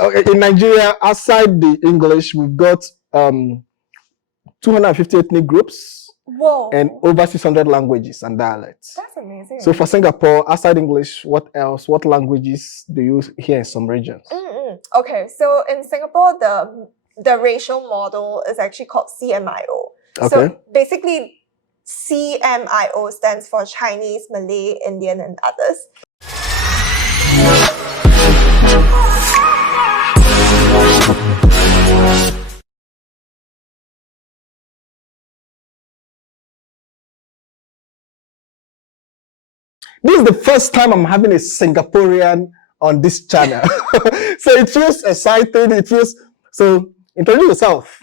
okay, in Nigeria, outside the English, we've got 250 ethnic groups. Whoa. And over 600 languages and dialects. That's amazing. So for Singapore, outside English, what else? What languages do you hear in some regions? Okay, so in Singapore, the racial model is actually called CMIO. Okay. So basically, CMIO stands for Chinese, Malay, Indian, and others. This is the first time I'm having a Singaporean on this channel. So it feels exciting. It feels... So introduce yourself.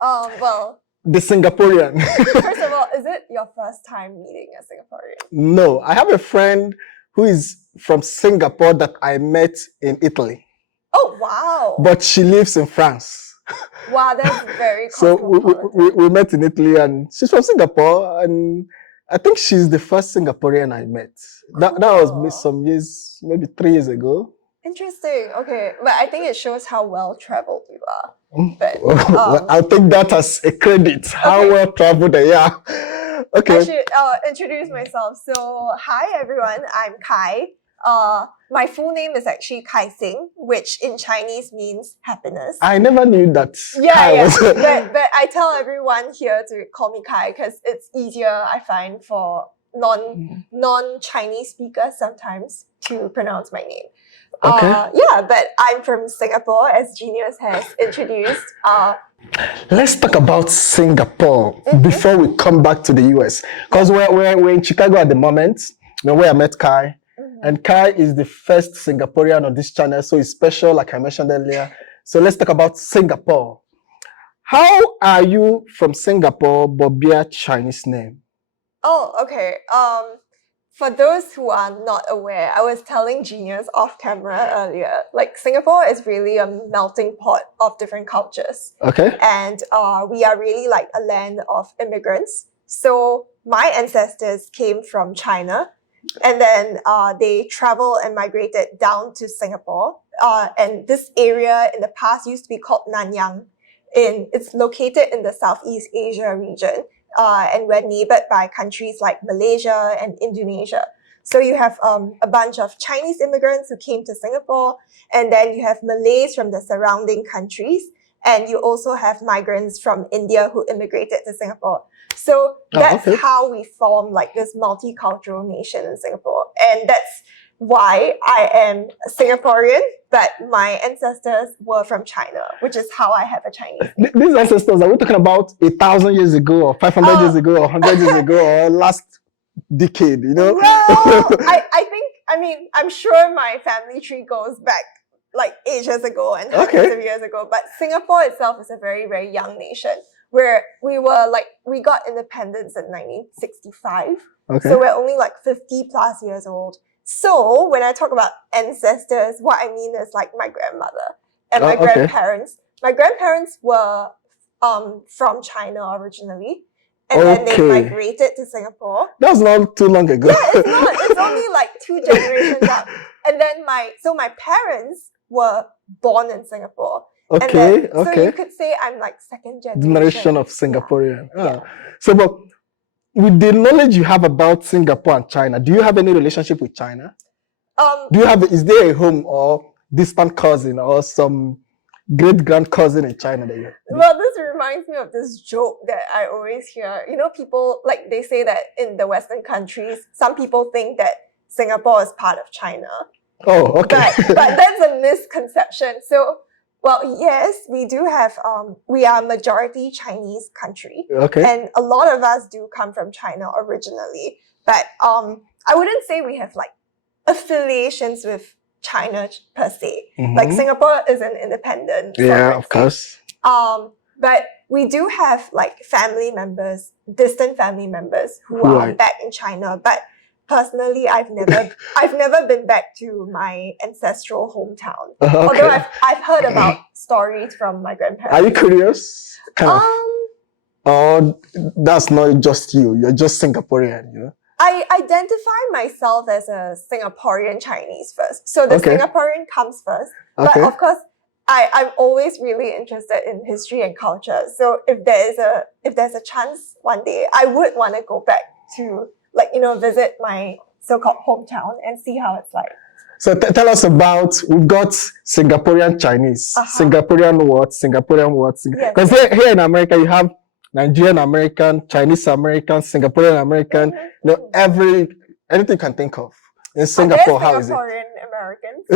Well... The Singaporean. First of all, is it your first time meeting a Singaporean? No, I have a friend who is from Singapore that I met in Italy. Oh, wow. But she lives in France. Wow, that's very cosmopolitan. So we met in Italy and she's from Singapore and I think she's the first Singaporean I met. Cool. That was some years, maybe 3 years ago. Interesting. Okay, but I think it shows how well traveled you are. But, well, I'll take that as a credit. How well traveled I am. Okay. I should introduce myself. So, hi everyone. I'm Kai. My full name is actually Kai Sing, which in Chinese means happiness. I never knew that. Yeah. But I tell everyone here to call me Kai because it's easier, I find, for non-Chinese speakers sometimes to pronounce my name. Okay. Yeah, but I'm from Singapore, as Genius has introduced. Let's talk about Singapore before we come back to the US. Because we're in Chicago at the moment, where I met Kai. And Kai is the first Singaporean on this channel, so it's special, like I mentioned earlier. So let's talk about Singapore. How are you from Singapore, but bear Chinese name? Oh, okay. For those who are not aware, I was telling Genius off camera earlier, like Singapore is really a melting pot of different cultures. Okay. And we are really like a land of immigrants. So my ancestors came from China and then they traveled and migrated down to Singapore. And this area in the past used to be called Nanyang. It's located in the Southeast Asia region. And we're neighbored by countries like Malaysia and Indonesia. So you have a bunch of Chinese immigrants who came to Singapore, and then you have Malays from the surrounding countries, and you also have migrants from India who immigrated to Singapore. So that's how we form like this multicultural nation in Singapore. And that's why I am Singaporean, but my ancestors were from China, which is how I have a Chinese name. These ancestors, are we talking about 1,000 years ago, or 500 years ago, or 100 years ago, or last decade, you know? Well, I'm sure my family tree goes back like ages ago and hundreds of years ago, but Singapore itself is a very, very young nation where we got independence in 1965. So we're only like 50 plus years old. So when I talk about ancestors, what I mean is like my grandmother and my grandparents. My grandparents were from China originally, and then they migrated to Singapore. That was not too long ago. Yeah, it's not. It's only like 2 generations up. And then my parents were born in Singapore. So you could say I'm like second generation of Singaporean. Yeah. So, but with the knowledge you have about Singapore and China, do you have any relationship with China? Is there a home or distant cousin or some great-grand cousin in China that you have? Well, this reminds me of this joke that I always hear. You know, people, like they say that in the Western countries, some people think that Singapore is part of China. Oh, okay. But that's a misconception. So, well, yes, we do have, we are a majority Chinese country. And a lot of us do come from China originally. But I wouldn't say we have like affiliations with China per se. Like Singapore is an independent. Yeah, of course. But we do have like family members, distant family members who are back in China. But personally, I've never been back to my ancestral hometown. Although I've heard about stories from my grandparents. Are you curious? Or that's not just you? You're just Singaporean, you know? I identify myself as a Singaporean Chinese first. So the Singaporean comes first. But of course, I'm always really interested in history and culture. So if there's a chance one day, I would want to go back to visit my so-called hometown and see how it's like. So tell us about, we've got Singaporean Chinese, Singaporean words, Yes. because here in America you have Nigerian American, Chinese American, Singaporean American, anything you can think of. In Singapore, how is it? Singaporean Americans.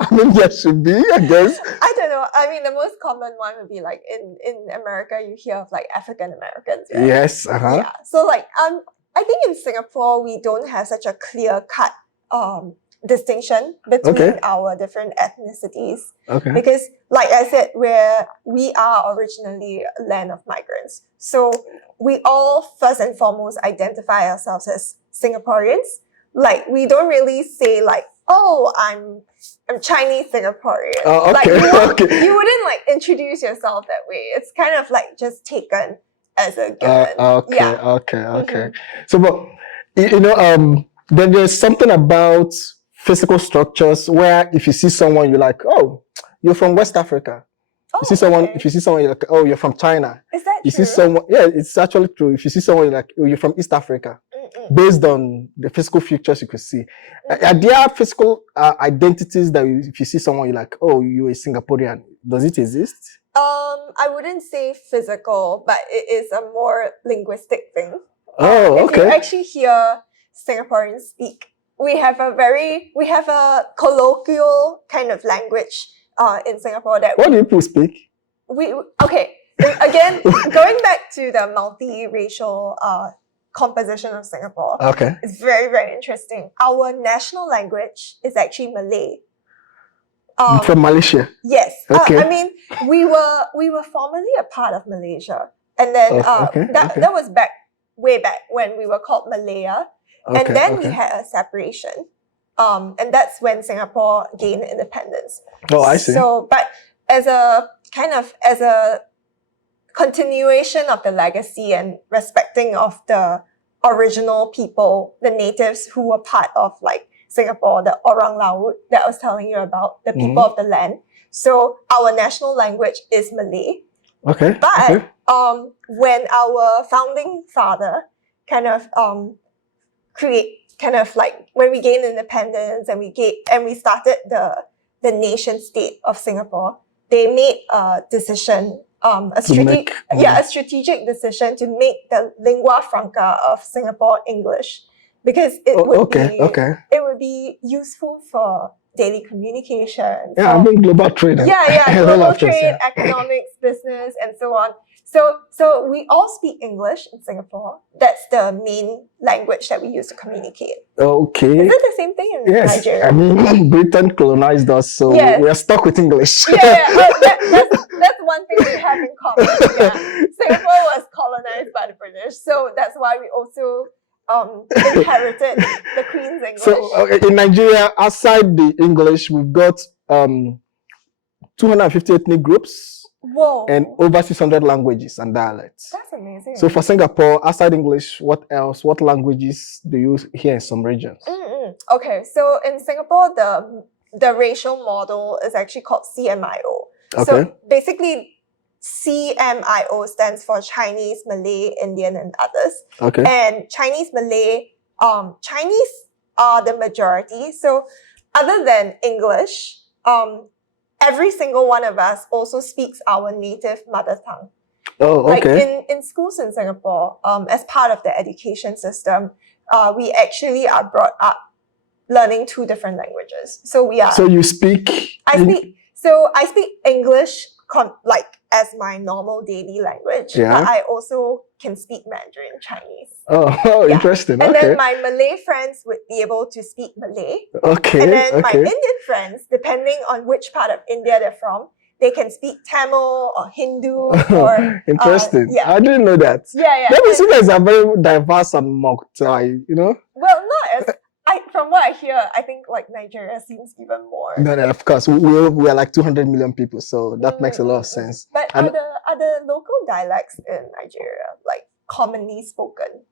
I mean, there should be, I guess. I don't know. I mean, the most common one would be like in America, you hear of like African Americans, right? Yes. Yeah. So like I think in Singapore we don't have such a clear-cut distinction between our different ethnicities. Okay. Because like I said, we are originally a land of migrants. So we all first and foremost identify ourselves as Singaporeans. Like we don't really say like, oh, I'm Chinese Singaporean. Oh, okay. You wouldn't like introduce yourself that way. It's kind of like just taken as a given. Okay. So, but then there's something about physical structures where if you see someone, you're like, oh, you're from West Africa. If you see someone, you're like, oh, you're from China. Is that you true? See someone, yeah, it's actually true. If you see someone, you're like, oh, you're from East Africa. Based on the physical features you could see. Are there physical identities that if you see someone, you're like, oh, you're a Singaporean? Does it exist? I wouldn't say physical, but it is a more linguistic thing. Oh, If you actually hear Singaporeans speak, we have a colloquial kind of language in Singapore that. What do people speak? Again, going back to the multiracial composition of Singapore. Okay. It's very, very interesting. Our national language is actually Malay. From Malaysia? Yes. Okay. I mean, we were formerly a part of Malaysia. And then that was way back when we were called Malaya. And then we had a separation. And that's when Singapore gained independence. Oh, I see. So, but as a continuation of the legacy and respecting of the original people, the natives who were part of like Singapore, the Orang Laut that I was telling you about, the people of the land. So our national language is Malay. Okay. But when our founding father when we gained independence and we started the nation state of Singapore, they made a decision, a strategic decision to make the lingua franca of Singapore English, because it would be useful for daily communication. Yeah, I mean global trade. Global trade, economics, business, and so on. So we all speak English in Singapore. That's the main language that we use to communicate. Okay. Is it the same thing in Nigeria? I mean, Britain colonized us, so we are stuck with English. That's one thing we have in common. Yeah. Singapore was colonized by the British, so that's why we also inherited the Queen's English. So in Nigeria, outside the English, we've got 250 ethnic groups. Whoa. And over 600 languages and dialects. That's amazing. So for Singapore, outside English, what else? What languages do you hear in some regions? Okay, so in Singapore, the racial model is actually called CMIO. Okay. So basically, CMIO stands for Chinese, Malay, Indian, and others. Okay. And Chinese, Malay, Chinese are the majority. So other than English, every single one of us also speaks our native mother tongue. Oh, okay. Like in schools in Singapore, as part of the education system, we actually are brought up learning two different languages. So we are. So you speak. I speak English as my normal daily language. Yeah. But I also can speak Mandarin Chinese. Oh, interesting. And okay. then my Malay friends would be able to speak Malay. Okay. And then my Indian friends, depending on which part of India they're from, they can speak Tamil or Hindu or interesting. I didn't know that. Yeah. That means you guys are very diverse and multi, Well, not as from what I hear, I think like Nigeria seems even more. No, of course. We are like 200 million people, so that makes a lot of sense. But are the local dialects in Nigeria like commonly spoken?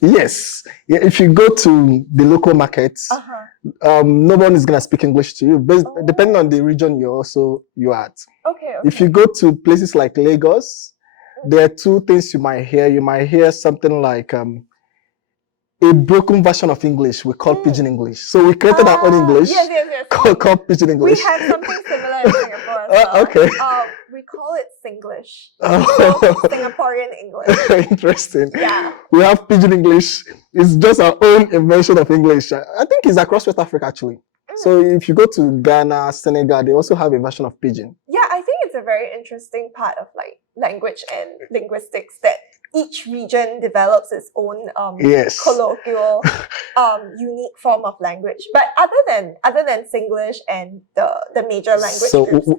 Yes. Yeah, if you go to the local markets, no one is gonna speak English to you. But depending on the region you're at. Okay. If you go to places like Lagos, there are two things you might hear. You might hear something like a broken version of English we call Pidgin English. So we created our own English Yes. called Pidgin English. We have something similar in Singapore as well. Okay. We call it Singlish. Oh. So Singaporean English. Interesting. Yeah. We have Pidgin English. It's just our own invention of English. I think it's across West Africa actually. So if you go to Ghana, Senegal, they also have a version of Pidgin. Yeah, I think it's a very interesting part of like language and linguistics that each region develops its own colloquial unique form of language. But other than Singlish and the major language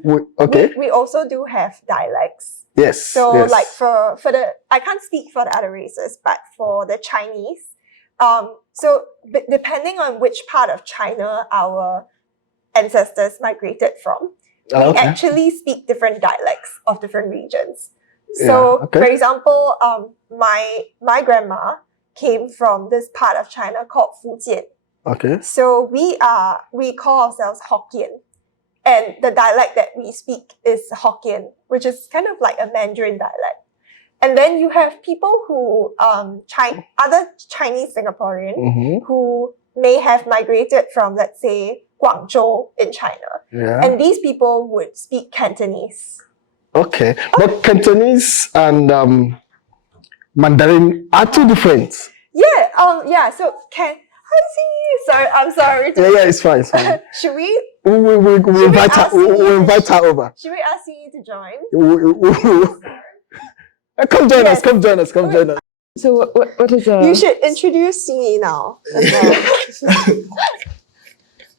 groups, we also do have dialects. Yes. So like for the, I can't speak for the other races, but for the Chinese, so depending on which part of China our ancestors migrated from, we actually speak different dialects of different regions. So, for example, my grandma came from this part of China called Fujian. Okay. So we call ourselves Hokkien, and the dialect that we speak is Hokkien, which is kind of like a Mandarin dialect. And then you have people who other Chinese Singaporean who may have migrated from, let's say, Guangzhou in China. Yeah. And these people would speak Cantonese. Okay. But Cantonese and Mandarin are two different. Yeah. So sorry, I'm sorry. Yeah, it's fine. Should we? We'll invite her over. Should we ask you to join? Come join us. So what is You should introduce me now.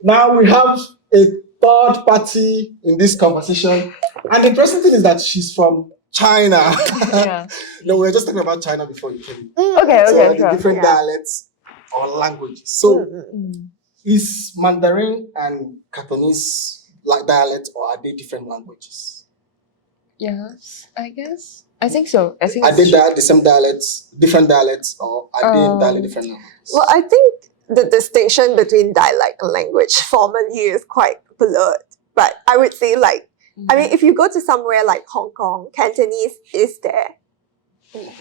Now we have a third party in this conversation, and the interesting thing is that she's from China. Yeah. No, we were just talking about China before you came. Okay. So the Sure. different dialects or languages. So is Mandarin and Cantonese like dialects, or are they different languages? Yes, I guess. I think so. Are they the same dialects, different dialects, or are they entirely different languages? Well, I think the distinction between dialect and language formally is quite blurred. But I would say I mean, if you go to somewhere like Hong Kong, Cantonese is their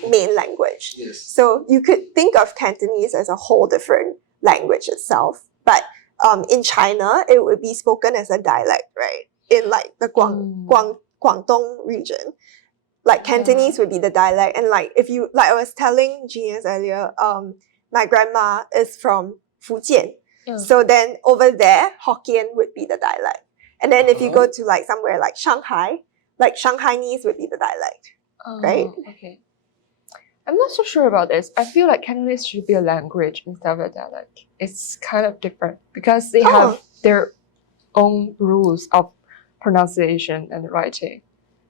main language. Yes. So you could think of Cantonese as a whole different language itself. But in China, it would be spoken as a dialect, right? In like the Guangdong region. Like Cantonese would be the dialect. And like if you, like I was telling Genius earlier, my grandma is from Fujian. So then over there, Hokkien would be the dialect. And then if you go to like somewhere like Shanghai, like Shanghainese would be the dialect, right? Okay. I'm not so sure about this. I feel like Cantonese should be a language instead of a dialect. It's kind of different because they have their own rules of pronunciation and writing,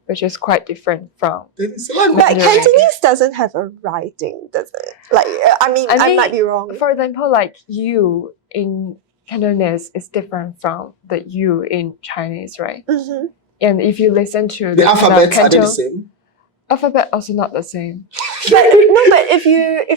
which is quite different from. But Cantonese doesn't have a writing, does it? Like, I mean, I might be wrong. For example, like you in Cantonese is different from the you in Chinese, right? And if you listen to the alphabets, are they the same? Alphabet also not the same. But if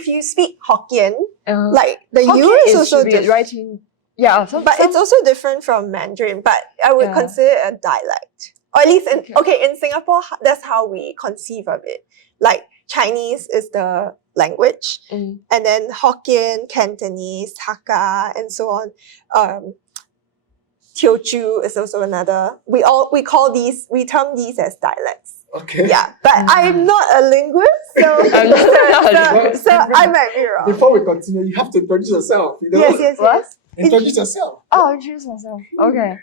you speak Hokkien, like the Hokkien U is also different. Writing. Yeah, but it's also different from Mandarin. But I would consider it a dialect, or at least in Singapore, that's how we conceive of it. Like Chinese is the language, and then Hokkien, Cantonese, Hakka, and so on. Teochew is also another. We term these as dialects. Okay. Yeah, but I'm not a linguist, so I might be wrong. Before we continue, you have to introduce yourself. You know? Yes. What? Introduce yourself. Oh, introduce myself. Okay.